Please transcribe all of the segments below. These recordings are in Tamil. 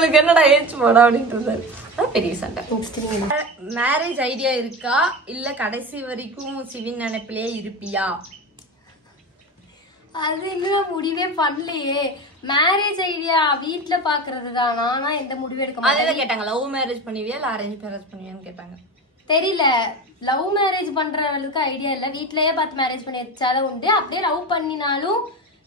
உங்களுக்கு என்னடா ஏச்சு போடா அப்படின்ட்டு இருந்தாரு. பெரிய சண்டை. மேரேஜ் ஐடியா இருக்கா இல்ல கடைசி வரைக்கும் சிவின் நினைப்பிலே இருப்பியா? அது இன்னும் முடிவே பண்ணலையே. மேரேஜ் ஐடியா வீட்டுல பாக்குறது தான். நானா எந்த முடிவு எடுக்க மாட்டேன். கேட்டாங்க லவ் மேரேஜ் பண்ணுவியா இல்ல அரேஞ்ச் மேரேஜ் பண்ணுவியான்னு கேட்டாங்க. தெரியல. லவ் மேரேஜ் பண்றவளுக்கு ஐடியா இல்ல. வீட்லயே பார்த்து மேரேஜ் பண்ணி வச்சாலும் உண்டு. அப்படியே லவ் பண்ணினாலும்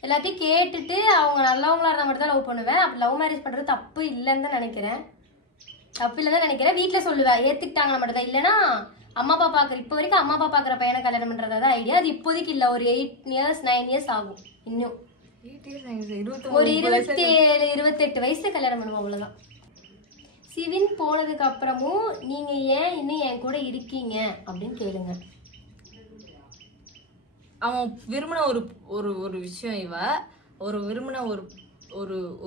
எல்லாத்தையும் கேட்டுட்டு அவங்க நல்லவங்களா இருந்தா மட்டும் தான் லவ் பண்ணுவேன். அப்படி லவ் மேரேஜ் பண்றது தப்பு இல்லைன்னு தான் நினைக்கிறேன். தப்பு இல்லைன்னு தான் நினைக்கிறேன். வீட்டுல சொல்லுவேன் ஏத்துக்கிட்டாங்க மட்டும் தான். இல்லைன்னா அம்மா அப்பா பாக்குற இப்ப வரைக்கும் அம்மா அப்பா பாக்குற பையனை கல்யாணம் பண்றதான் ஐடியா. அது இப்போதைக்கு இல்ல. ஒரு 8 years 9 years ஆகும். இன்னும் ஒரு 27 28 வயசுல கல்யாணம் பண்ணுவோம். அவ்வளவுதான். சிவின் போனதுக்கு அப்புறமும் நீங்க ஏன் இன்னும் என் கூட இருக்கீங்க அப்படின்னு கேளுங்க. அவன் விரும்பின ஒரு விஷயம், இவ ஒரு விரும்பின ஒரு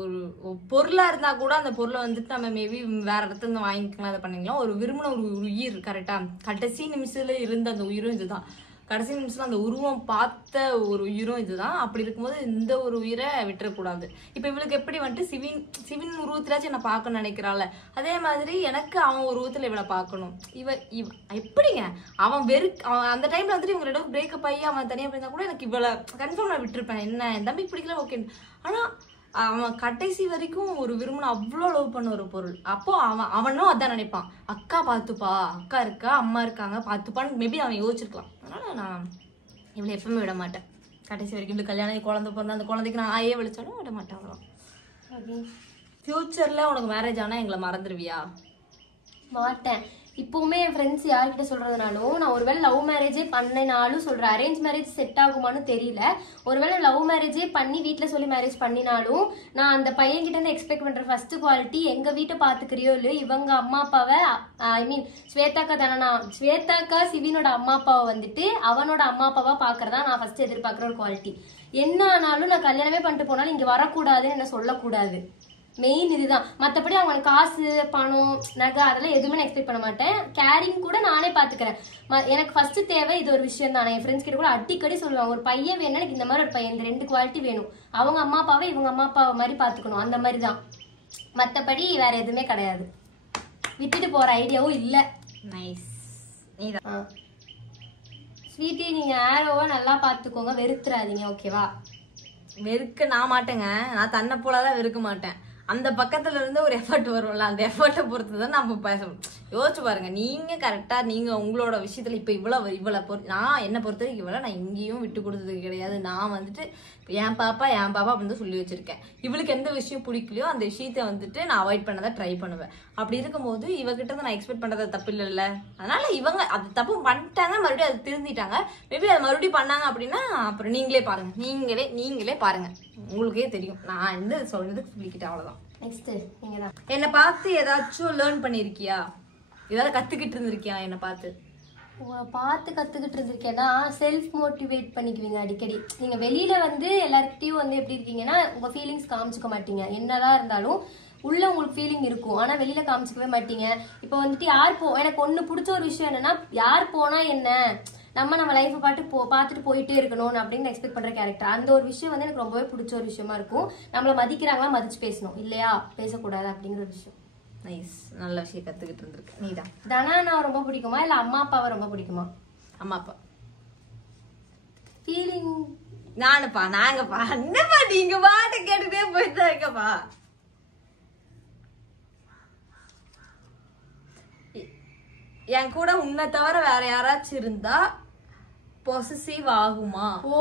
ஒரு பொருளா இருந்தா கூட அந்த பொருளை வந்துட்டு நம்ம மேபி வேற இடத்துல இருந்து வாங்கிக்கலாம், அதை பண்ணிக்கலாம். ஒரு விரும்பின ஒரு உயிர் கரெக்டா கடைசி நிமிஷத்துல இருந்த அந்த உயிரும் இதுதான். கடைசி நிமிஷத்துல அந்த உருவம் பார்த்த ஒரு உயிரும் இதுதான். அப்படி இருக்கும்போது இந்த ஒரு உயிரை விட்டுறக்கூடாது. இப்ப இவளுக்கு எப்படி வந்துட்டு சிவின் உருவத்திலாச்சும் என்ன பார்க்கணும்னு நினைக்கிறாள். அதே மாதிரி எனக்கு அவன் உருவத்துல இவளை பார்க்கணும். இவ எப்படிங்க அவன் அந்த டைம்ல வந்துட்டு இவங்க 2 பிரேக்கப் ஆகி அவன் தனியா போயிருந்தா கூட எனக்கு இவளை கன்ஃபார்ம் நான் விட்டுருப்பேன். என்ன என் தம்பிக்கு பிடிக்கல ஓகே. ஆனா அவன் கடைசி வரைக்கும் ஒரு விரும்பின அவ்வளோ லவ் பண்ண ஒரு பொருள். அப்போ அவனும் அதான் நினைப்பான், அக்கா பாத்துப்பா, அக்கா இருக்கா, அம்மா இருக்காங்க பாத்துப்பான்னு மேபி அவன் யோசிச்சிருக்கலாம். அதனால நான் இவளை எப்பவுமே விட மாட்டேன். கடைசி வரைக்கும் இப்படி கல்யாணம் குழந்தை பிறந்த அந்த குழந்தைக்கு நான் ஆயே விழிச்சாலும் விட மாட்டேன். அவ்வளோ. ஃபியூச்சர்ல உனக்கு மேரேஜ் ஆனா எங்களை மறந்துடுவியா? மாட்டேன். இப்பவுமே என் ஃப்ரெண்ட்ஸ் யார்கிட்ட சொல்றதுனாலும் நான் ஒருவேளை லவ் மேரேஜே பண்ணினாலும் சொல்றேன். அரேஞ்ச் மேரேஜ் செட் ஆகுமான்னு தெரியல. ஒருவேளை லவ் மேரேஜே பண்ணி வீட்டுல சொல்லி மேரேஜ் பண்ணினாலும் நான் அந்த பையன் கிட்ட இருந்து எக்ஸ்பெக்ட் பண்ற ஃபர்ஸ்ட் குவாலிட்டி, எங்க வீட்டை பாத்துக்கிறியோ இல்லையோ இவங்க அம்மா அப்பாவை, ஐ மீன் ஸ்வேதாக்கா தானே, ஸ்வேதாக்கா சிவினோட அம்மா அப்பாவை வந்துட்டு அவனோட அம்மா அப்பாவா பாக்குறதா நான் ஃபர்ஸ்ட் எதிர்பார்க்குற ஒரு குவாலிட்டி. என்ன ஆனாலும் நான் கல்யாணமே பண்ணிட்டு போனாலும் இங்க வரக்கூடாதுன்னு என்ன சொல்லக்கூடாது. மெயின் இதுதான். மற்றபடி அவங்களுக்கு காசு பணம் நகை அதெல்லாம் எதுவுமே நான் எக்ஸ்பெக்ட் பண்ண மாட்டேன். கேரிங் கூட நானே பாத்துக்கிறேன். எனக்கு ஃபர்ஸ்ட் தேவை இது ஒரு விஷயம் தான். என் ஃப்ரெண்ட்ஸ் கிட்ட கூட அடிக்கடி சொல்லுவாங்க, ஒரு பையன் வேணும் எனக்கு இந்த மாதிரி ஒரு பையன், இந்த 2 குவாலிட்டி வேணும். அவங்க அம்மா அப்பாவை இவங்க அம்மா அப்பாவை மாதிரி பாத்துக்கணும். அந்த மாதிரி தான். மற்றபடி வேற எதுவுமே கிடையாது. விட்டுட்டு போற ஐடியாவும் இல்லை. நைஸ். ஸ்வீட்டி நீங்க ஆரோவை நல்லா பாத்துக்கோங்க, வெறுத்துறாதீங்க ஓகேவா? வெறுக்க நான் மாட்டேங்க. நான் தன்னை போலதான் வெறுக்க மாட்டேன். அந்த பக்கத்துல இருந்து ஒரு எஃபர்ட் வரும்ல, அந்த எஃபர்ட்டை பொறுத்துதான் நம்ம பேசணும். யோசிச்சு பாருங்க, நீங்க கரெக்டா நீங்க உங்களோட விஷயத்துல இப்ப இவளை நான் என்ன பொறுத்தவரைக்கும் இவளை நான் எங்கேயும் விட்டு கொடுத்தது கிடையாது. நான் வந்துட்டு என் பாப்பா அப்படின்னு சொல்லி வச்சிருக்கேன். இவளுக்கு எந்த விஷயம் பிடிக்கலையோ அந்த விஷயத்த வந்துட்டு நான் அவாய்ட் பண்ணதை ட்ரை பண்ணுவேன். அப்படி இருக்கும்போது இவகிட்ட நான் எக்ஸ்பெக்ட் பண்றது தப்பு இல்லைல்ல. அதனால இவங்க அது தப்பு பண்ணிட்டாங்க, மறுபடியும் அது திருந்திட்டாங்க. மேபி அது மறுபடியும் பண்ணாங்க அப்படின்னா அப்புறம் நீங்களே பாருங்க, நீங்களே பாருங்க, உங்களுக்கே தெரியும். நான் வந்து சொல்றதுக்கு சொல்லிக்கிட்டேன், அவ்வளவுதான். நெக்ஸ்ட் நீங்க தான். என்னை பார்த்து ஏதாச்சும் லேர்ன் பண்ணிருக்கியா? ஏதாவது கத்துக்கிட்டு இருந்திருக்கியா? என்னை பார்த்து கத்துக்கிட்டு இருந்திருக்கேன்னா செல்ஃப் மோட்டிவேட் பண்ணிக்குவீங்க அடிக்கடி. நீங்க வெளியில வந்து எல்லார்கிட்டயும் வந்து எப்படி இருக்கீங்கன்னா உங்க ஃபீலிங்ஸ் காமிச்சுக்க மாட்டீங்க. என்னதான் இருந்தாலும் உள்ள உங்களுக்கு ஃபீலிங் இருக்கும், ஆனா வெளியில காமிச்சிக்கவே மாட்டீங்க. இப்போ வந்துட்டு எனக்கு ஒண்ணு பிடிச்ச ஒரு விஷயம் என்னன்னா, யார் போனா என்ன, நம்ம லைஃப் பார்த்துட்டு போயிட்டே இருக்கணும் அப்படின்னு எக்ஸ்பெக்ட் பண்ற கேரக்டர். அந்த ஒரு விஷயம் வந்து எனக்கு ரொம்பவே பிடிச்ச ஒரு விஷயமா இருக்கும். நம்மள மதிக்கிறாங்களா, மதிச்சு பேசணும், இல்லையா பேசக்கூடாது அப்படிங்கிற ஒரு விஷயம். நைஸ். நல்ல விஷயம் கத்துக்கிட்டு இருந்திருக்கு. நீதான். தனா ரொம்ப பிடிக்குமா இல்ல அம்மா அப்பாவை ரொம்ப பிடிக்குமா? அம்மா அப்பா. ஃபீலிங் நாங்கப்பா என்னப்பா நீங்க பாட்டு கேட்டுட்டே போயிட்டு இருக்கப்பா. என் கூட உன்னை தவிர வேற யாராச்சும் இருந்தா பொசசிவ் ஆகுமா? ஓ,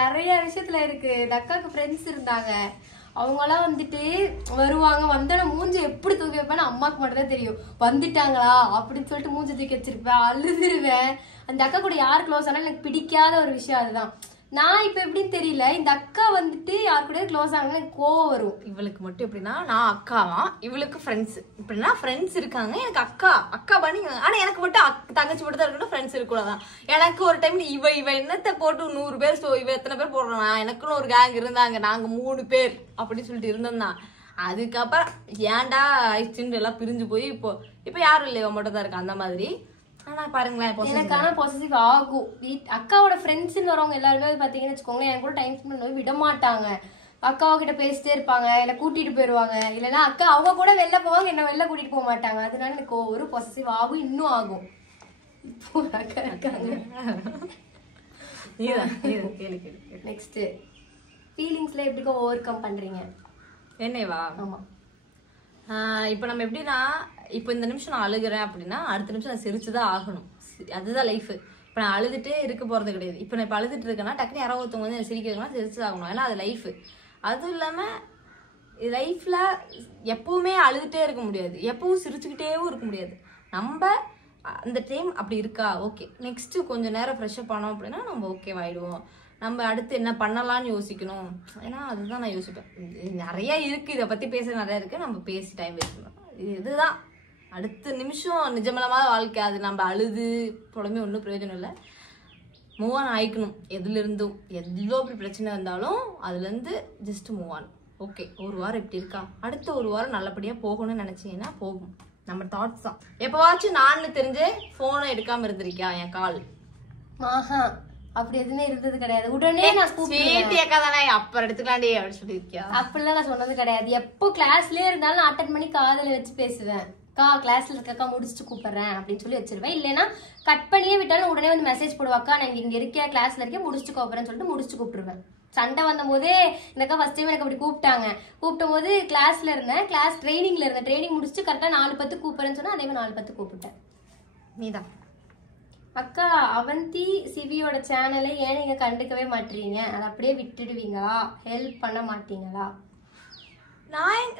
நிறைய விஷயத்துல இருக்கு. இந்த அக்காவுக்கு ஃப்ரெண்ட்ஸ் இருந்தாங்க. அவங்களாம் வந்துட்டு வருவாங்க, வந்தோட மூஞ்சி எப்படி தூக்கி வைப்பேன்னு அம்மாக்கு மட்டும் தான் தெரியும். வந்துட்டாங்களா அப்படின்னு சொல்லிட்டு மூஞ்சி தூக்கி வச்சிருப்பேன், அழுதுருவேன். அந்த அக்கா கூட யார் க்ளோஸ் ஆனாலும் எனக்கு பிடிக்காத ஒரு விஷயம் அதுதான். நான் இப்ப எப்படின்னு தெரியல, இந்த அக்கா வந்துட்டு யாரு கூட க்ளோஸ் ஆனாலும் எனக்கு கோவம் வரும். இவளுக்கு மட்டும் எப்படின்னா நான் அக்காவா, இவளுக்கு ஃப்ரெண்ட்ஸ். இப்படின்னா ஃப்ரெண்ட்ஸ் இருக்காங்க, எனக்கு அக்கா பண்ணி. ஆனா எனக்கு மட்டும் தங்கச்சி மட்டும் தான் இருக்கணும், ஃப்ரெண்ட்ஸ் இருக்கக்கூடாதான். எனக்கு ஒரு டைம்ல இவ என்னத்தை போட்டு 100 பேர் இவ எத்தனை பேர் போடுறோம், எனக்குன்னு ஒரு கேங் இருந்தாங்க, நாங்க 3 பேர் அப்படின்னு சொல்லிட்டு இருந்தோம் தான். அதுக்கப்புறம் ஏன்டா ஆயிடுச்சுன்னு எல்லாம் பிரிஞ்சு போய் இப்போ யாரும் இல்லை, இவ மட்டும் தான் இருக்கு. அந்த மாதிரி. ஆனா பாருங்களேன், எனக்கு ஆனா பொசசிவ் ஆகும். அக்காவோட ஃப்ரெண்ட்ஸ் வரவங்க எல்லாருமே பாத்தீங்கன்னு வச்சுக்கோங்களேன், என் கூட டைம் ஸ்பெண்ட் பண்ணி விட மாட்டாங்க. அக்காவ கிட்ட பேசிட்டே இருப்பாங்க, இல்ல கூட்டிட்டு போயிருவாங்க, இல்லைன்னா அக்கா அவங்க கூட வெளில போவாங்க, என்ன வெளில கூட்டிட்டு போக மாட்டாங்க. அதனால எனக்கு ஒரு பொசசிவ் ஆகும், இன்னும் ஆகும். இப்போ அக்கா இருக்காங்க. நெக்ஸ்ட் ஃபீலிங்ஸ்ல எப்படி ஓவர் கம் பண்றீங்க? என்னவா? ஆமா. இப்போ நம்ம எப்படின்னா, இப்போ இந்த நிமிஷம் நான் அழுகிறேன் அப்படின்னா அடுத்த நிமிஷம் நான் சிரிச்சுதான் ஆகணும். அதுதான் லைஃப். இப்போ நான் அழுதுட்டே இருக்க போறது கிடையாது. இப்போ நான் இப்போ அழுதுட்டு இருக்கேன்னா டக்குனு யாராவது ஒருத்தவங்க வந்து சிரிக்கிறதுனா சிரிச்சு ஆகணும். ஏன்னா அது லைஃப். அதுவும் இல்லாம லைஃப்ல எப்பவுமே அழுதுட்டே இருக்க முடியாது, எப்பவும் சிரிச்சுக்கிட்டேவும் இருக்க முடியாது. நம்ம அந்த டைம் அப்படி இருக்கா, ஓகே, நெக்ஸ்ட் கொஞ்சம் நேரம் ஃப்ரெஷ்அப் ஆனோம் அப்படின்னா நம்ம ஓகேவாயிடுவோம். நம்ம அடுத்து என்ன பண்ணலாம்னு யோசிக்கணும். ஏன்னா அதுதான் நான் யோசிப்பேன். நிறைய இருக்கு, இதை பத்தி பேச நிறைய இருக்கு, நம்ம பேசி டைம் வேஸ்ட் பண்ணலாம். இதுதான் அடுத்த நிமிஷம் நிஜமலமான வாழ்க்கை. அது நம்ம அழுது புலமே ஒன்றும் பிரயோஜனம் இல்லை. மூவ் ஆன் ஆயிக்கணும். எதுல இருந்தும் எவ்வளோ பிரச்சனை வந்தாலும் அதுல இருந்து ஜஸ்ட் மூவ் ஆன். ஓகே, ஒரு வாரம் இப்படி இருக்கா, அடுத்த ஒரு வாரம் நல்லபடியா போகணும்னு நினைச்சீங்கன்னா போகும். நம்ம தாட்ஸ் தான். எப்பவாச்சும் நான் தெரிஞ்சு போனை எடுக்காம இருந்திருக்கியா என் கால்? ஆஹா, அப்படி எதுவுமே இருந்தது கிடையாது. உடனே நான் அப்புறம் எடுத்துக்கலாண்டி அப்படின்னு சொல்லியிருக்கியா? அப்படிலாம் நான் சொன்னது கிடையாது. எப்போ கிளாஸ்லயே இருந்தாலும் நான் அட்டன் பண்ணி காதல வச்சு பேசுவேன். கிளாஸ்ல இருக்கக்கா முடிச்சுட்டு கூப்பிடுறேன் அப்படின்னு சொல்லி வச்சிருவேன். இல்லைன்னா கட் பண்ணியே விட்டாலும் உடனே வந்து மெசேஜ் போடுவாக்கா, நான் இங்க இருக்கேன், கிளாஸ்ல இருக்கேன், முடிச்சுட்டு கூப்பிடுறேன்னு சொல்லிட்டு முடிச்சுட்டு கூப்பிட்டுருவேன். சண்டை வந்த போதே எனக்கா ஃபர்ஸ்ட் டைம் எனக்கு அப்படி கூப்பிட்டாங்க. கூப்பிட்டும் போது கிளாஸ்ல இருந்தேன், கிளாஸ் ட்ரைனிங்ல இருந்தேன். ட்ரைனிங் முடிச்சுட்டு கரெக்டா 4:10 கூப்பிடுறேன்னு சொன்னா அதே மாதிரி 4:10 கூப்பிட்டேன். நீதான் அக்கா, அவந்தி சிவியோட சேனலை ஏன் நீங்க கண்டுக்கவே மாட்டீங்க? அதை அப்படியே விட்டுடுவீங்களா? ஹெல்ப் பண்ண மாட்டீங்களா?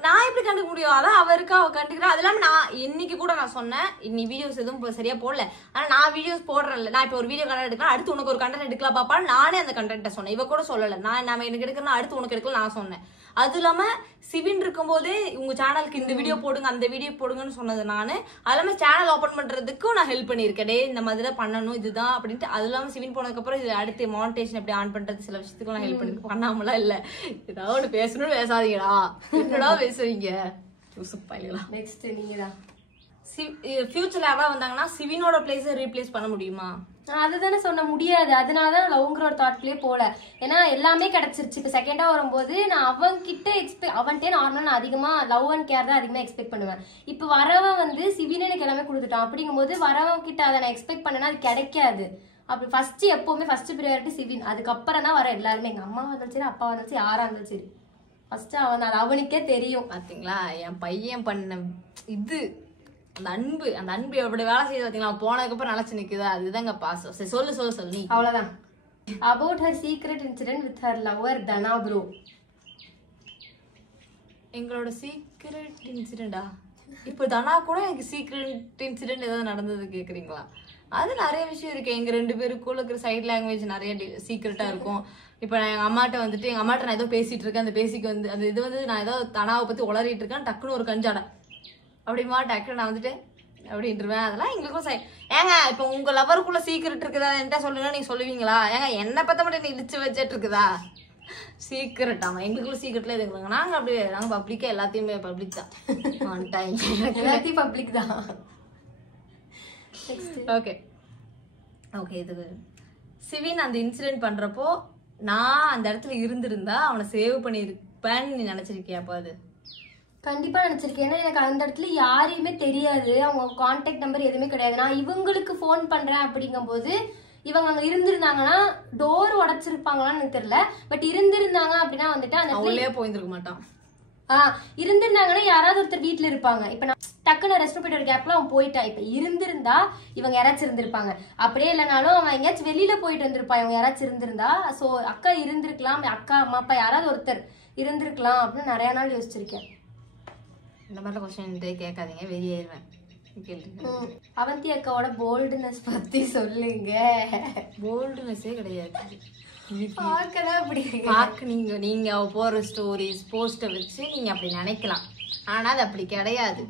நான் எப்படி கண்டுக்க முடியும்? அதான் அவருக்கு அவ கண்டுக்கிறா. அது இல்லாம நான் இன்னைக்கு கூட நான் சொன்னேன், இன்னி வீடியோஸ் எதுவும் சரியா போடல, ஆனா நான் வீடியோஸ் போடுறேன்ல. நான் இப்போ ஒரு வீடியோ கண்டென்ட் எடுக்கலாம், அடுத்து உனக்கு ஒரு கண்டென்ட் எடுக்கலாம் பாப்பா, நானே அந்த கண்டென்ட்டை சொன்னேன். இவ கூட சொல்லல, நம்ம எனக்கு எடுக்கணும் அடுத்து உனக்கு எடுக்கலாம் நான் சொன்னேன். அது இல்லாம சிவின் இருக்கும் போதே உங்க சேனலுக்கு இந்த வீடியோ போடுங்க அந்த வீடியோ போடுங்கன்னு சொன்னது நானு. அது இல்லாம சேனல் ஓபன் பண்றதுக்கும் நான் ஹெல்ப் பண்ணிருக்கேன். டே இந்த மாதிரி பண்ணணும் இதுதான் அப்படின்ட்டு. அது இல்லாம சிவின் போனதுக்கு அப்புறம் இது அடுத்து மானிட்டேஷன் எப்படி ஆன் பண்றது சில விஷயத்துக்கு நான் ஹெல்ப் பண்ணிருக்கேன். பண்ணாமலாம் இல்ல. ஏதாவது ஒண்ணு பேசணும்னு பேசாதீங்களா, என்னடா பேசுவீங்க? நெக்ஸ்ட் நீங்கதான். ஃபியூச்சர்ல யாராவது வந்தாங்கன்னா சிவினோட பிளேஸை ரீப்ளேஸ் பண்ண முடியுமா? அதுதானே சொன்ன முடியாது. அதனாலதான் லவ்ங்கிற ஒரு தாட்லயே போல. ஏன்னா எல்லாமே கிடைச்சிருச்சு. இப்ப செகண்டா வரும்போது நான் அவன்கிட்ட நார்மலா நான் அதிகமா லவ் அண்ட் கேர் தான் அதிகமா எக்ஸ்பெக்ட் பண்ணுவேன். இப்ப வரவன் வந்து சிவின் எனக்கு எல்லாமே கொடுத்துட்டான். அப்படிங்கும் போது வரவன் கிட்ட அதை நான் எக்ஸ்பெக்ட் பண்ணேன்னா அது கிடைக்காது. அப்படி ஃபர்ஸ்ட் எப்பவுமே ஃபர்ஸ்ட் ப்ரியாரிட்டி சிவின். அதுக்கப்புறம் தான் வர எல்லாருமே. எங்க அம்மா இருந்தாலும் சரி, அப்பா இருந்தாலும் சரி, யாரா இருந்தாலும் சரி, ஃபர்ஸ்ட் அவன் அது அவனுக்கே தெரியும். பாத்தீங்களா என் பையன் பண்ண இது அந்த அன்பு எப்படி வேலை செய்யுது பாத்தீங்களா? போனதுக்கு அப்புறம் நினைச்சு நிக்குதா? அதுதாங்க பாசம். சரி சொல்லு நீ. அவ்வளவுதான். About her secret incident with her lover Dana bro. எங்களோட சீக்ரெட் இன்சிடென்டா? இப்போ தனா கூட எனக்கு சீக்ரெட் இன்சிடென்ட் ஏதாவது நடந்தது கேக்குறீங்களா? அது நிறைய விஷயம் இருக்கு. எங்க 2 பேருக்குள்ள இருக்கிற சைட் லாங்குவேஜ் நிறைய சீக்ரெட்டா இருக்கும். இப்போ நான் எங்க அம்மாட்ட நான் ஏதோ பேசிட்டு இருக்கேன். அந்த பேசிக்கு வந்து அந்த இது வந்து நான் ஏதோ தனாவை பத்தி உளறிட்டு இருக்கேன். டக்குன்னு ஒரு கஞ்சாடை அப்படிமா டக்குன்னு நான் வந்துட்டு அப்படின்ட்டுருவேன். அதெல்லாம் எங்களுக்கும் ஏங்க இப்போ உங்க லவருக்குள்ள சீக்கிரட் இருக்குதா என்கிட்ட சொல்லுங்க, நீங்க சொல்லுவீங்களா? ஏங்க என்ன பத்த மட்டும் நீ இடிச்சு வச்சுட்டு இருக்குதா சீக்கிரட்? ஆமா, எங்களுக்குள்ள சீக்கிரட்ல இருக்குங்க. நாங்க அப்படியே நாங்க பப்ளிக்கா எல்லாத்தையுமே பப்ளிக் தான். எல்லாத்தையும் பப்ளிக் தான். ஓகே இது சிவின் அந்த இன்சிடென்ட் பண்றப்போ நான் அந்த இடத்துல இருந்திருந்தா அவனை சேவ் பண்ணிருப்பேன்னு நீ நினைச்சிருக்கியா? அப்போ அது கண்டிப்பா நினைச்சிருக்கேன். ஏன்னா எனக்கு அந்த இடத்துல யாரையுமே தெரியாது, அவங்க கான்டாக்ட் நம்பர் எதுவுமே கிடையாது. நான் இவங்களுக்கு போன் பண்றேன் அப்படிங்கும் போது இவங்க அங்க இருந்திருந்தாங்கன்னா டோர் உடைச்சிருப்பாங்களான்னு எனக்கு தெரியல. பட் இருந்திருந்தாங்க அப்படின்னா வந்துட்டு அந்த போயிருக்க மாட்டான். இருந்திருந்தாங்கன்னா யாராவது ஒருத்தர் வீட்டுல இருப்பாங்க. இப்ப நான் டக்குன்னு ரெஸ்ட் போயிட்டு ஒரு கேப்ல அவன் போயிட்டான். இப்ப இருந்திருந்தா இவங்க யாராச்சும் இருந்திருப்பாங்க. அப்படியே இல்லைனாலும் அவன் எங்கேயாச்சும் வெளியில போயிட்டு வந்திருப்பான் இவங்க யாராச்சும் இருந்திருந்தா. சோ அக்கா இருந்திருக்கலாம், அக்கா அம்மா அப்பா யாராவது ஒருத்தர் இருந்திருக்கலாம் அப்படின்னு நிறைய நாள் யோசிச்சிருக்கேன். இந்த மாதிரி கொஸ்டின் கேட்காதீங்க, வெளியேறுவேன். அவந்தி அக்காவோட போல்டுனஸ் பத்தி சொல்லுங்க. போல்டுனஸே கிடையாது. நீங்க அவ போற ஸ்டோரிஸ் போஸ்ட வச்சு நீங்க அப்படி நினைக்கலாம். ஆனா அது அப்படி கிடையாது.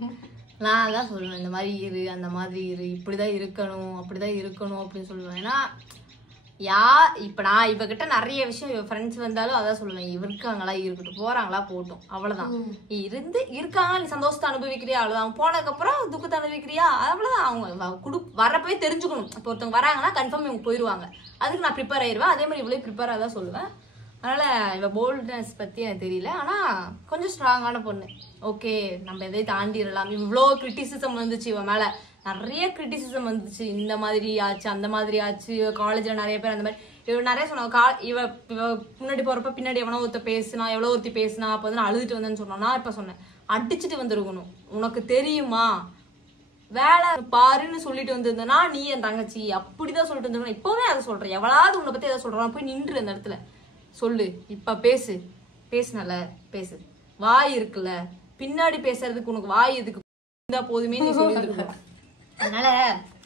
நான் தான் சொல்லுவேன், இந்த மாதிரி இரு, அந்த மாதிரி இரு, இப்படிதான் இருக்கணும், அப்படிதான் இருக்கணும் அப்படின்னு சொல்லுவேன். ஏன்னா இப்ப நான் இவகிட்ட நிறைய விஷயம் இவ ஃப்ரெண்ட்ஸ் வந்தாலும் அதான் சொல்லுவேன், இருக்காங்களா இருக்கட்டும், போறாங்களா போட்டும், அவ்வளவுதான். இருக்காங்க, நீ சந்தோஷத்தை அனுபவிக்கிறியா அவ்வளவுதான். போனதுக்கு அப்புறம் துக்கத்தை அனுபவிக்கிறியா அவ்வளவுதான். அவங்க வரப்பவே தெரிஞ்சுக்கணும். இப்போ ஒருத்தவங்க வராங்கன்னா கன்ஃபார்ம் இவங்க போயிருவாங்க. அதுக்கு நான் ப்ரிப்பேர் ஆயிருவேன். அதே மாதிரி இவ்வளவு ப்ரிப்பேரா தான் சொல்லுவேன். அதனால இவ போல்ட்னஸ் பத்தி எனக்கு தெரியல. ஆனா கொஞ்சம் ஸ்ட்ராங்கான பொண்ணு. ஓகே, நம்ம எதை தாண்டிடலாம். இவ்வளோ கிரிட்டிசிசம் வந்துச்சு இவ மேல, நிறைய கிரிட்டிசிசம் வந்துச்சு. இந்த மாதிரி ஆச்சு, அந்த மாதிரி ஆச்சு, காலேஜ்ல நிறைய பேர் அந்த மாதிரி இவ நிறைய சொன்னாங்க. இவ முன்னாடி போறப்ப பின்னாடி எவனோ ஒருத்த பேசுனா, எவ்வளோ ஒருத்தி பேசுனா, அப்ப வந்து நான் அழுதுட்டு வந்தேன்னு சொன்னா. நான் இப்ப சொன்னேன், அடிச்சுட்டு வந்திருக்கணும். உனக்கு தெரியுமா வேலை பாருன்னு சொல்லிட்டு வந்திருந்தேன்னா நீ என் தங்கச்சி அப்படிதான் சொல்லிட்டு வந்திருக்கணும். இப்பவே அதை சொல்றேன். எவ்வளவு உன்னை பத்தி எதாவது சொல்றான், போய் நின்று அந்த இடத்துல சொல்லு. இப்ப பேசுனல பேசு. வாய் இருக்குல்ல, பின்னாடி பேசுறதுக்கு உனக்கு வாய் எதுக்கு போதுமே நீ சொல்லிட்டு. அதனால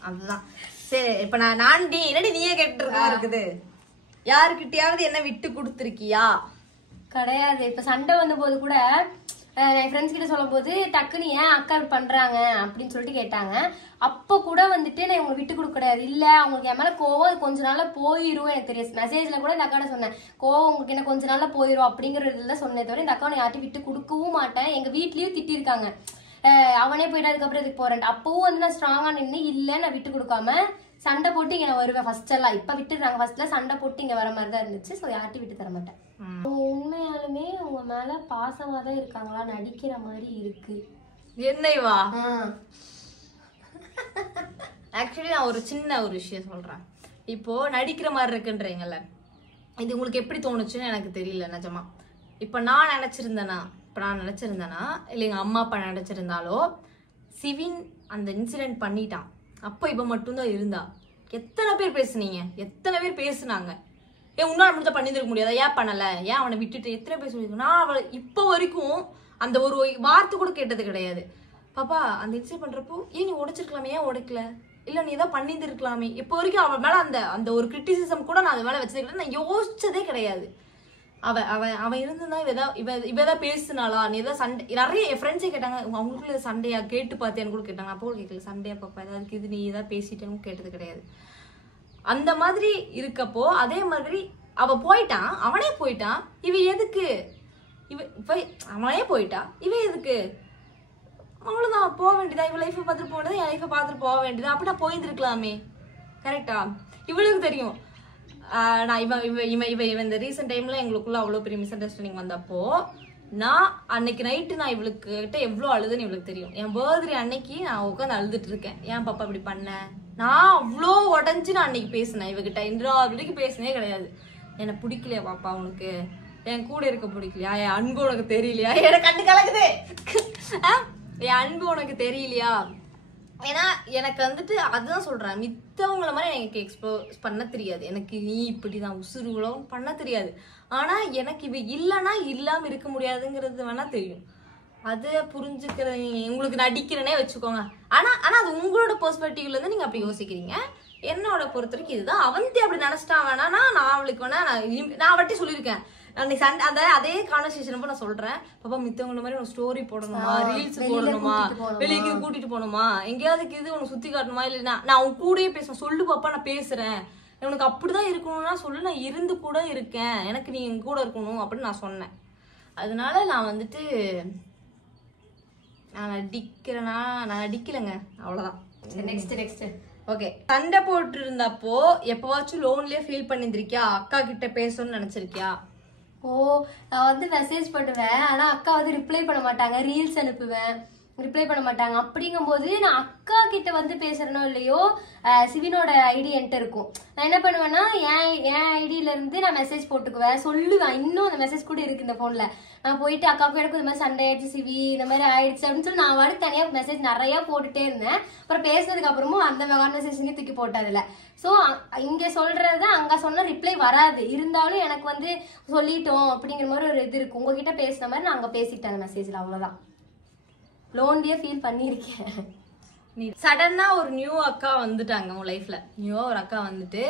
அதுதான் சரி. இப்ப நான் என்னடி நீயே கேட்டு இருக்குது, யாருக்கிட்டயாவது என்ன விட்டு கொடுத்துருக்கியா? கிடையாது. இப்ப சண்டை வந்த போது கூட என் ஃப்ரெண்ட்ஸ் கிட்ட சொல்லும் போது டக்குன்னு ஏன் அக்கா பண்றாங்க அப்படின்னு சொல்லிட்டு கேட்டாங்க. அப்ப கூட வந்துட்டு நான் இவங்க விட்டு கொடுக்க கிடையாது. இல்ல அவங்களுக்கு என் மேல கோவம் கொஞ்ச நாள்ல போயிரும். எனக்கு தெரியும். மெசேஜ்ல கூட இந்த அக்காட்ட சொன்னேன், கோவம் உங்களுக்கு என்ன கொஞ்ச நாள்ல போயிரும் அப்படிங்கறதுல சொன்னே தவிர இந்த அக்காவை யார்ட்டும் விட்டு கொடுக்கவும் மாட்டேன். எங்க வீட்லயும் திட்டிருக்காங்க, அவனே போயிட்டு அதுக்கப்புறம் இதுக்கு போறேன். அப்பவும் வந்து நான் ஸ்ட்ராங்கா நின்று இல்ல நான் விட்டு கொடுக்காம சண்டை போட்டு இங்க நான் வருவேன். ஃபர்ஸ்ட் எல்லாம் இப்ப விட்டுறாங்க, ஃபர்ஸ்ட்ல சண்டை போட்டு இங்க வர மாதிரி தான் இருந்துச்சு. ஸோ யார்ட்டும் விட்டு தர மாட்டேன். உண்மையாலுமே உங்க மேல பாசமா தான் இருக்காங்களா, நடிக்கிற மாதிரி இருக்கு. என்னைவா? ஆக்சுவலி நான் ஒரு சின்ன ஒரு விஷயம் சொல்றேன். இப்போ நடிக்கிற மாதிரி இருக்குன்றீங்கல்ல, இது உங்களுக்கு எப்படி தோணுச்சுன்னு எனக்கு தெரியல நிஜமா. இப்ப நான் நினைச்சிருந்தேனா இல்ல எங்க அம்மா அப்பா நினைச்சிருந்தாலோ, சிவின் அந்த இன்சிடென்ட் பண்ணிட்டான், அப்ப இப்ப மட்டும்தான் இருந்தா. எத்தனை பேர் பேசுனீங்க, எத்தனை பேர் பேசுனாங்க, ஏன் உன்னால மட்டும் பண்ணிருக்க முடியாதா, ஏன் பண்ணல, ஏன் அவனை விட்டுட்டு, எத்தனை பேர் சொல்லிருக்கோம். நான் அவளை இப்ப வரைக்கும் அந்த ஒரு வார்த்தை கூட கேட்டது கிடையாது. பாப்பா அந்த இன்சிடென்ட் பண்றப்போ ஏன் நீ உடைச்சிருக்கலாமே, ஏன் உடைக்கல, இல்ல நீ ஏதாவது பண்ணிருக்கலாமே. இப்போ வரைக்கும் அவன் மேல அந்த ஒரு கிரிட்டிசிசம் கூட நான் அது மேல வச்சதே கிடையாது. நான் யோசிச்சதே கிடையாது. அவன் இருந்துதான் இவதான் பேசுனாளா, நீ ஏதாவது சண்டை. நிறைய என் ஃப்ரெண்ட்ஸே கேட்டாங்க, அவங்களுக்குள்ள சண்டையா கேட்டு பார்த்தேன்னு கூட கேட்டாங்க. அப்போ கூட கேட்கல, சண்டையா பாப்பா ஏதாவது இது நீ ஏதாவது பேசிட்டேன்னு கேட்டது கிடையாது. அந்த மாதிரி இருக்கப்போ அதே மாதிரி அவனே போயிட்டான், இவ எதுக்கு, அவனே போயிட்டா இவ எதுக்கு, அவ்வளவுதான் போக வேண்டியதா. இவ லைஃபை பார்த்துட்டு போக வேண்டியதா, என் லைஃபை பார்த்துட்டு போக வேண்டியதா. அப்படி நான் போயிருந்துருக்கலாமே. கரெக்டா? இவளுக்கு தெரியும். நான் இவ இந்த ரீசெண்ட் டைம்ல எங்களுக்குள்ள அவ்வளவு பெரிய மிஸ் அண்டர்ஸ்டாண்டிங் வந்தப்போ நான் அன்னைக்கு நைட்டு நான் இவளுக்கு கிட்ட எவ்வளவு அழுதுன்னு இவளுக்கு தெரியும். என் பர்த்டே அன்னைக்கு நான் உட்காந்து அழுதுட்டு இருக்கேன், ஏன் பாப்பா இப்படி பண்ண. நான் அவ்வளோ உடஞ்சு நான் அன்னைக்கு பேசினேன் இவகிட்ட. இன்றா வரைக்கும் பேசினே கிடையாது. எனக்கு பிடிக்கலையா பாப்பா, உனக்கு என் கூட இருக்க பிடிக்கலையா, என் அன்பு உனக்கு தெரியலையா, எனக்கு கண்டு கலக்குது, என் அன்பு உனக்கு தெரியலையா. ஏன்னா எனக்கு வந்துட்டு அதுதான் சொல்றேன், மித்தவங்கள மாதிரி எனக்கு எக்ஸ்போஸ் பண்ண தெரியாது. எனக்கு நீ இப்படிதான் உசுறு உலகம் பண்ண தெரியாது. ஆனா எனக்கு இவ இல்லைன்னா இல்லாம இருக்க முடியாதுங்கிறது வேணா தெரியும். அது புரிஞ்சுக்கிற உங்களுக்கு நடிக்கிறனே வச்சுக்கோங்க. ஆனா அது உங்களோட பெர்ஸ்பெக்டிவ்ல இருந்து நீங்க அப்படி யோசிக்கிறீங்க. என்னோட பொறுத்த வரைக்கும் இதுதான். அவந்தி அப்படி நினைச்சிட்டான் வேணா, நான் அவளுக்கு வேணா நான் அவட்டி சொல்லியிருக்கேன். அன்னைக்கு சண்டை அதே கான்வர்சேஷன் நான் சொல்றேன், பாப்பா மித்தவங்கள மாதிரி ஒரு ஸ்டோரி போடணுமா, ரீல்ஸ் போடணுமா, வெளியே கூட்டிட்டு போகணுமா, எங்கேயாவது இது உனக்கு சுத்தி காட்டணுமா, இல்லைன்னா நான் உன் கூடயே பேசுறேன், சொல்லு பாப்பா நான் பேசுறேன், உனக்கு அப்படிதான் இருக்கணும்னா சொல்லு, நான் இருந்து கூட இருக்கேன், எனக்கு நீ என் கூட இருக்கணும் அப்படின்னு நான் சொன்னேன். அதனால நான் வந்துட்டு நான் நடிக்கலைங்க, அவ்வளவுதான். Next okay. சண்டை போட்டு இருந்தப்போ எப்பவாச்சும் லோன்லயே ஃபீல் பண்ணிருக்கியா, அக்கா கிட்ட பேசணும்னு நினைச்சிருக்கியா? நான் வந்து மெசேஜ் பண்ணுவேன், ஆனா அக்கா வந்து ரிப்ளை பண்ண மாட்டாங்க. ரீல்ஸ் அனுப்புவேன், ரிப்ளை பண்ண மாட்டாங்க. அப்படிங்கும்போது நான் அக்கா கிட்ட வந்து பேசுறனோ இல்லையோ, சிவினோட ஐடி என்கிட்ட இருக்கும். நான் என்ன பண்ணுவேன்னா என் ஐடியில இருந்து நான் மெசேஜ் போட்டுக்குவேன், சொல்லுவேன். இன்னும் அந்த மெசேஜ் கூட இருக்கு இந்த போன்ல. நான் போயிட்டு அக்காவுக்கு எனக்கு இந்த மாதிரி சண்டை ஆயிடுச்சு சிவி, இந்த மாதிரி ஆயிடுச்சு அப்படின்னு சொல்லி நான் வாடி தனியா மெசேஜ் நிறைய போட்டுட்டே இருந்தேன். அப்புறம் பேசுனதுக்கு அப்புறமும் அந்த கான்வர்சேஷனையும் தூக்கி போட்டதில்ல. ஸோ இங்க சொல்றது அங்க சொன்ன ரிப்ளை வராது. இருந்தாலும் எனக்கு வந்து சொல்லிட்டோம் அப்படிங்கிற மாதிரி ஒரு இது இருக்கு. உங்ககிட்ட பேசுன மாதிரி நான் அங்க பேசிட்டேன் அந்த மெசேஜ்ல, அவ்வளவுதான். லோன்லியே ஃபீல் பண்ணிருக்கேன். நீ சடனா ஒரு நியூ அக்கா வந்துட்டாங்க உன் லைஃப்ல, நியூவா ஒரு அக்கா வந்துட்டு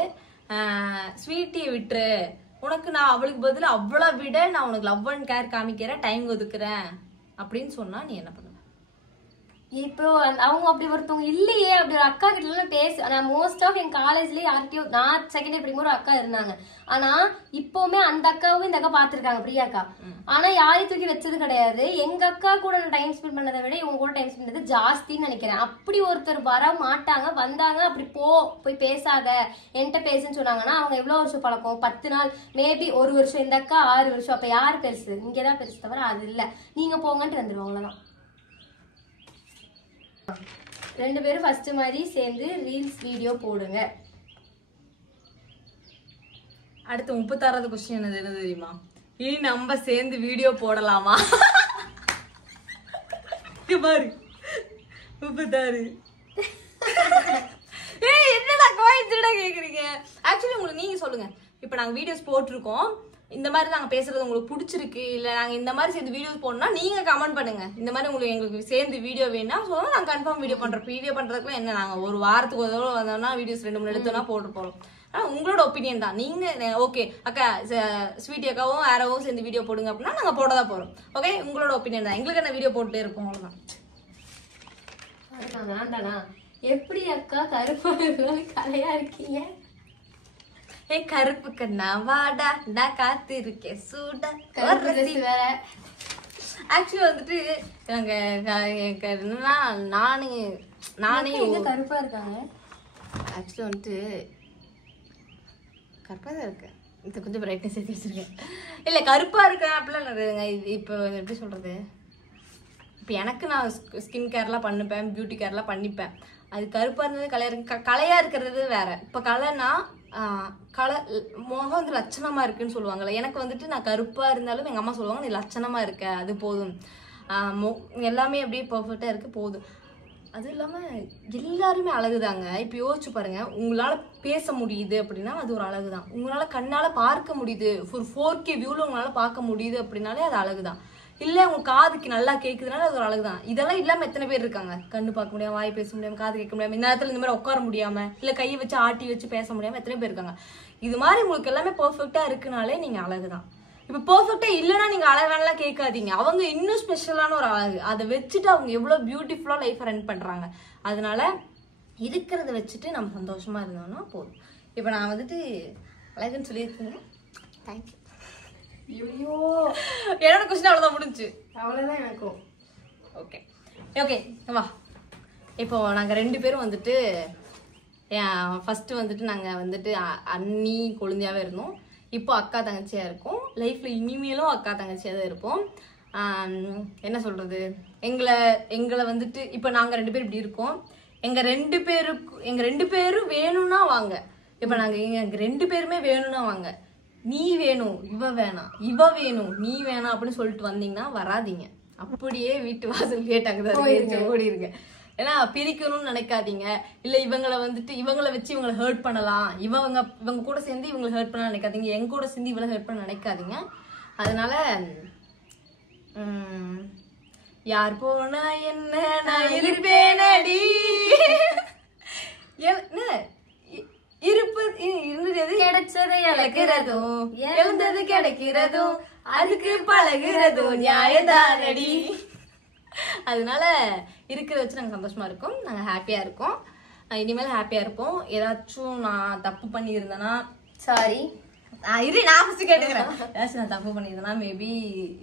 ஸ்வீட்டியை விட்டுரு, உனக்கு நான் அவளுக்கு பதில் அவ்வளோ விட நான் உனக்கு லவ் அண்ட் கேர் காமிக்கிறேன், டைம் ஒதுக்குறேன் அப்படின்னு சொன்னா நீ என்ன பண்ணுவ? இப்போ அவங்க அப்படி ஒருத்தவங்க இல்லையே. அப்படி ஒரு அக்கா கிட்ட எல்லாம் பேச நான் மோஸ்ட் ஆஃப் என் காலேஜ்லயே யார்கிட்டயும் நான் செகண்ட் இயர் படிக்கும்போது ஒரு அக்கா இருந்தாங்க. ஆனா இப்பவுமே அந்த அக்காவும் இந்த அக்கா பாத்துருக்காங்க, பிரியாக்கா. ஆனா யாரையும் தூக்கி வச்சது கிடையாது. எங்க அக்கா கூட நான் டைம் ஸ்பெண்ட் பண்ணதை விட இவங்க கூட டைம் ஸ்பெண்ட் பண்ணது ஜாஸ்தின்னு நினைக்கிறேன். அப்படி ஒருத்தர் வர மாட்டாங்க, வந்தாங்க அப்படி போய் பேசாத என்கிட்ட பேசுன்னு சொன்னாங்கன்னா அவங்க எவ்வளவு வருஷம் பழக்கம்? 10 நாள், மேபி 1 வருஷம். இந்த அக்கா 6 வருஷம். அப்ப யாரு பெருசு? இங்கதான் பெருசு தவிர அது இல்ல. நீங்க போங்கன்ட்டு வந்துருவாங்க. அவ்வளவுதான். 2 பேரும் ஃபர்ஸ்ட் மாதிரி சேர்ந்து ரீல்ஸ் வீடியோ போடுங்க. அடுத்து 36வது क्वेश्चन என்ன தெரியுமா? இனி நம்ம சேர்ந்து வீடியோ போடலாமா? பாரு 36. ஏய் என்னடா கோயின்சிடா கேக்குறீங்க? ஆக்சுவலி உங்களுக்கு நீங்க சொல்லுங்க. இப்போ நாங்க வீடியோஸ் போட்டுருக்கோம், இந்த மாதிரி நாங்க பேசுறது உங்களுக்கு பிடிச்சிருக்கு, இல்ல நாங்க இந்த மாதிரி சேர்ந்து வீடியோஸ் போடணும்னா நீங்க கமெண்ட் பண்ணுங்க. இந்த மாதிரி உங்களுக்கு எங்களுக்கு சேர்ந்து வீடியோ வேணும்னா சொல்லுங்க, நாங்க கன்ஃபார்ம் வீடியோ பண்றோம். வீடியோ பண்றதுக்குலாம் என்ன, நாங்க ஒரு வாரத்துக்கு ஒரு தடவை வந்தோம்னா வீடியோஸ் 2-3 எடுத்தோம்னா போட்டு போறோம். ஆனா உங்களோட ஒப்பீனியன் தான். நீங்க ஓகே அக்கா ஸ்வீட்டி அக்காவும் ஆரோவும் சேர்ந்து வீடியோ போடுங்க அப்படின்னா நாங்க போடதான் போறோம். ஓகே, உங்களோட ஒப்பீனியன் தான். எங்களுக்கு என்ன வீடியோ போட்டுட்டே இருப்போம், அவ்வளவுதான். வேண்டானா எப்படி அக்கா கருப்பா கலையா இருக்கீங்க? ஏ கருப்பு கண்ணா வாடா, நான் காத்து இருக்கேன் சூடா. ஆக்சுவலி வந்துட்டு என்னன்னா நானே கருப்பா இருக்காங்க. ஆக்சுவலி வந்துட்டு கருப்பா தான் இருக்கேன். இது கொஞ்சம் பிரைட்னஸ் ஏற்றி வச்சிருக்கேன். இல்லை கருப்பா இருக்கேன் அப்படிலாம் நிறையங்க. இது இப்போ எப்படி சொல்றது, இப்போ எனக்கு நான் ஸ்கின் கேர்லாம் பண்ணிப்பேன், பியூட்டி கேர்லாம் பண்ணிப்பேன். அது கருப்பா இருந்தது கலையா இருக்கிறது வேற. இப்போ கலைனா முகம் வந்து லட்சணமா இருக்குன்னு சொல்லுவாங்கல்ல. எனக்கு வந்துட்டு நான் கருப்பா இருந்தாலும் எங்க அம்மா சொல்லுவாங்க நீ லட்சணமா இருக்க, அது போதும். எல்லாமே அப்படியே பர்ஃபெக்டா இருக்கு, போதும். அது இல்லாம எல்லாருமே அழகுதாங்க. இப்ப யோசிச்சு பாருங்க, உங்களால பேச முடியுது அப்படின்னா அது ஒரு அழகுதான். உங்களால கண்ணால பார்க்க முடியுது, ஒரு 4K வியூல உங்களால பார்க்க முடியுது அப்படின்னாலே அது அழகுதான். இல்ல உங்க காதுக்கு நல்லா கேக்குதுனால அது ஒரு அழகுதான். இதெல்லாம் இல்லாம எத்தனை பேர் இருக்காங்க? கண்ணு பார்க்க முடியாம, வாய் பேச முடியாம, காது கேட்க முடியாம, இந்த நேரத்துல இந்த மாதிரி உட்கார முடியாம, இல்ல கையை வச்சு ஆட்டி வச்சு பேச முடியாம எத்தனை பேர் இருக்காங்க? இது மாதிரி உங்களுக்கு எல்லாமே பெர்ஃபெக்டா இருக்குனாலே நீங்க அழகுதான். இப்ப பெர்ஃபெக்டா இல்லைன்னா நீங்க அழகானலாம் கேட்காதீங்க. அவங்க இன்னும் ஸ்பெஷலான ஒரு அழகு. அதை வச்சுட்டு அவங்க எவ்வளவு பியூட்டிஃபுல்லா லைஃப் ரன் பண்றாங்க. அதனால இருக்கிறத வச்சுட்டு நம்ம சந்தோஷமா இருந்தோம்னா போதும். இப்ப நான் வந்துட்டு அழகுன்னு சொல்லியிருக்கீங்க, தேங்க்யூ. ஐயோ என்னோட கொஸ்டின் அவ்வளவுதான் முடிஞ்சு. அவ்வளவுதான் எனக்கும். ஓகே ஓகே வா. இப்போ நாங்க 2 பேரும் வந்துட்டு ஃபர்ஸ்ட் வந்துட்டு நாங்க வந்துட்டு அண்ணி கொழுந்தியாவே இருந்தோம். இப்போ அக்கா தங்கச்சியா இருக்கும். லைஃப்ல இனிமேலும் அக்கா தங்கச்சியா தான் இருப்போம். என்ன சொல்றது, எங்களை வந்துட்டு இப்போ நாங்க 2 பேரும் இப்படி இருக்கோம். எங்க 2 பேரும் வேணும்னா வாங்க. இப்ப நாங்க எங்க 2 பேருமே வேணும்னா வாங்க. நீ வேணும் இவ வேணாம், இவ வேணும் நீ வேணாம் அப்படின்னு சொல்லிட்டு வந்தீங்கன்னா வராதிங்க. அப்படியே வீட்டு வாசல் கேட்டாங்க ஓடிருங்க. ஏன்னா பிரிக்கணும்னு நினைக்காதீங்க. இல்ல இவங்களை வந்துட்டு இவங்களை வச்சு இவங்களை ஹர்ட் பண்ணலாம், இவங்க கூட சேர்ந்து இவங்களை ஹர்ட் பண்ண நினைக்காதீங்க, எங்க கூட சேர்ந்து இவங்களை ஹர்ட் பண்ண நினைக்காதீங்க. அதனால யார் போனா என்ன நான் இருப்பேனடி. கிடைச்சதை இழக்கிறதும் எழுந்தது கிடைக்கிறதும் அதுக்கு பழகிறதும் நியாயதானடி. அதனால இருக்கிறத வச்சு நாங்க சந்தோஷமா இருக்கோம், நாங்க ஹாப்பியா இருக்கோம், இனிமேல் ஹாப்பியா இருப்போம். ஏதாச்சும் நான் தப்பு பண்ணியிருந்தேன்னா சாரி, நான் ஃபர்ஸ்ட் கேட்டுக்கிறேன். ஏதாச்சும் நான் தப்பு பண்ணியிருந்தேன்னா, மேபி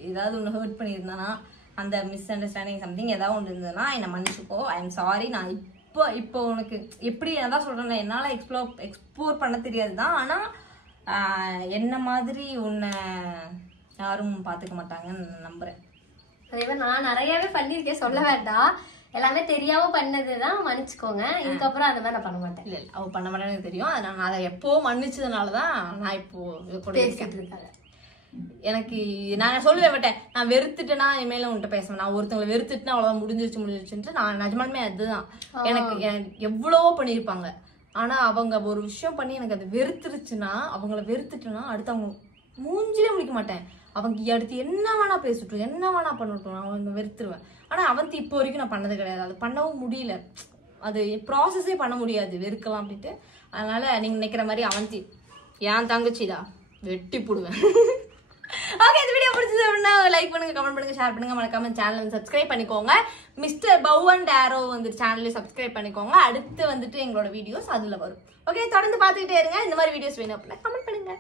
ஏதாவது ஒன்று ஹர்ட் பண்ணியிருந்தேன்னா, அந்த மிஸ் அண்டர்ஸ்டாண்டிங் சம்திங் ஏதாவது ஒன்று இருந்ததுன்னா என்னை மன்னிச்சுக்கோ. I am sorry. நான் இப்போ உனக்கு எப்படி அதான் சொல்றேன், என்னால எக்ஸ்ப்ளோர் பண்ண தெரியாதுதான். ஆனா என்ன மாதிரி உன்னை யாரும் பாத்துக்க மாட்டாங்கன்னு நம்புறேன். நான் நிறையவே பண்ணிருக்கேன், சொல்ல வேண்டாம். எல்லாமே தெரியாம பண்ணதுதான், மன்னிச்சுக்கோங்க. இதுக்கப்புறம் அந்த மாதிரி நான் பண்ண மாட்டேன். இல்ல அவ பண்ண மாட்டேன்னு தெரியும். நான் அதை எப்போ மன்னிச்சதுனாலதான் நான் இப்போ கூட பேசிட்டு இருக்கேன். எனக்கு நான் சொல்லவே மாட்டேன், நான் வெறுத்துட்டேன்னா இனிமேல உன்கிட்ட பேசுவேன். நான் ஒருத்தவங்களை வெறுத்துட்டுனா அவ்வளவுதான், முடிஞ்சிருச்சுன்ட்டு நான் நிஜமாலுமே அதுதான். எனக்கு எவ்வளவோ பண்ணியிருப்பாங்க. ஆனா அவங்க ஒரு விஷயம் பண்ணி எனக்கு அது வெறுத்துருச்சுன்னா, அவங்கள வெறுத்துட்டுனா அடுத்து அவங்க மூஞ்சிலே முடிக்க மாட்டேன். அவங்க அடுத்து என்ன வேணா பேசட்டும், என்ன வேணா பண்ணட்டும், நான் அவங்க வெறுத்துருவேன். ஆனா அவந்தி இப்போ வரைக்கும் நான் பண்ணது கிடையாது. அது பண்ணவும் முடியல, அது ப்ராசஸே பண்ண முடியாது வெறுக்கலாம் அப்படின்ட்டு. அதனால நீங்க நினைக்கிற மாதிரி அவந்தி என் தங்கச்சிடா, வெட்டி போடுவேன். ஓகே, இந்த வீடியோ பிடிச்சது பிடிச்சது அப்படின்னா லைக் பண்ணுங்க, கமெண்ட் பண்ணுங்க, ஷேர் பண்ணுங்க, மறக்காம சேனல் சப்ஸ்கிரைப் பண்ணிக்கோங்க. மிஸ்டர் பவ் அண்ட் ஆரோ வந்து சேனலையும் சப்ஸ்கிரைப் பண்ணிக்கோங்க. அடுத்து வந்துட்டு எங்களோட வீடியோஸ் அதுல வரும். ஓகே, தொடர்ந்து பார்த்துக்கிட்டே இருங்க. இந்த மாதிரி வீடியோஸ் வேணும் அப்படின்னா கமெண்ட் பண்ணுங்க.